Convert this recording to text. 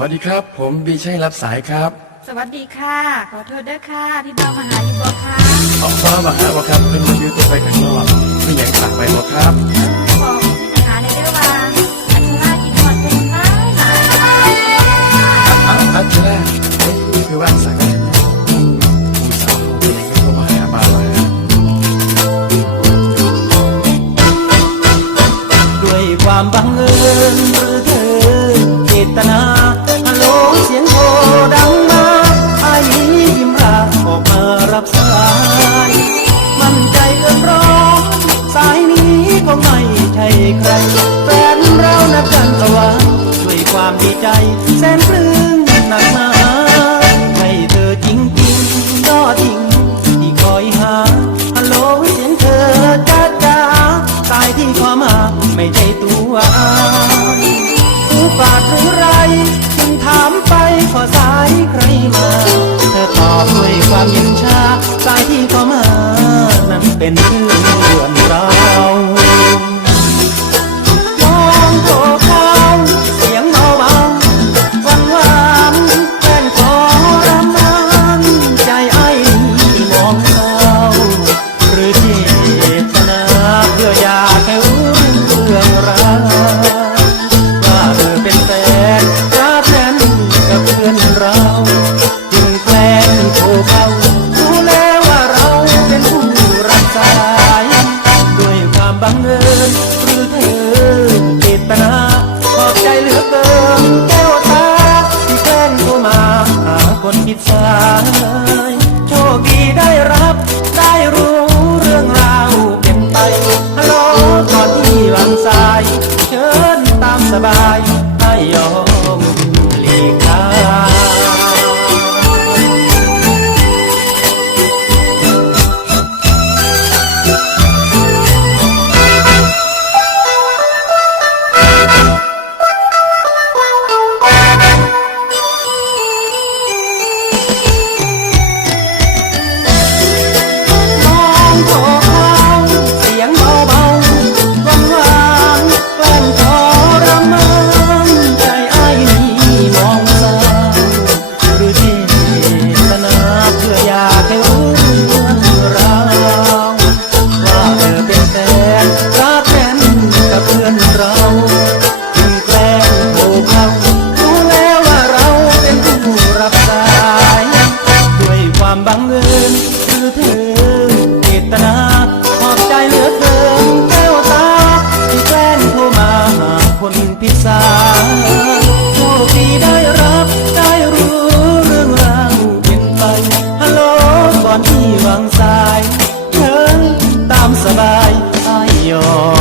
วัสดีครับ ผมบีใช่รับสายครับสวัสดีค่ะ ขอโทษด้วยค่ะที่บ้ามาหาอยู่บ่ค่ะออกฟ้ามาหาว่าครับเป็นมายืนตัวไปข้างนอกไม่อยากฝากายมั่นใจเกินร้อยสายนี้คงไม่ใช่ใคร แฟนเรานัดกันเอาไว้ด้วยความดีใจ แสนปลื้มหนักหนาให้เธอจริงจริงๆยอดทิ้งที่คอยหาฮัลโหลเสียงเธอจ้าจ้าสายที่ขอมาไม่ใช่ตัวอายผู้ฝาดหรือไรจึงถามไปขอสาย นั้ สายโชคดีได้รับ ได้รู้เรื่องราวเก็บไปฮัลโหลตอนที่วางสาย เชิญตามสบายให้ยอม ให้รู้เรื่องราวว่าเธอเป็นแฟนรักแฟนกับเพื่อนเราจึงแกล้งโทรเขารู้แล้วว่าเราเป็นผู้รับสายด้วยความบังเอิญหรือเธอเจตนาขอบใจเหลือเกินแก้วตาที่แกล้งโทรมาหาคนผิดส สบายใอ้ยอม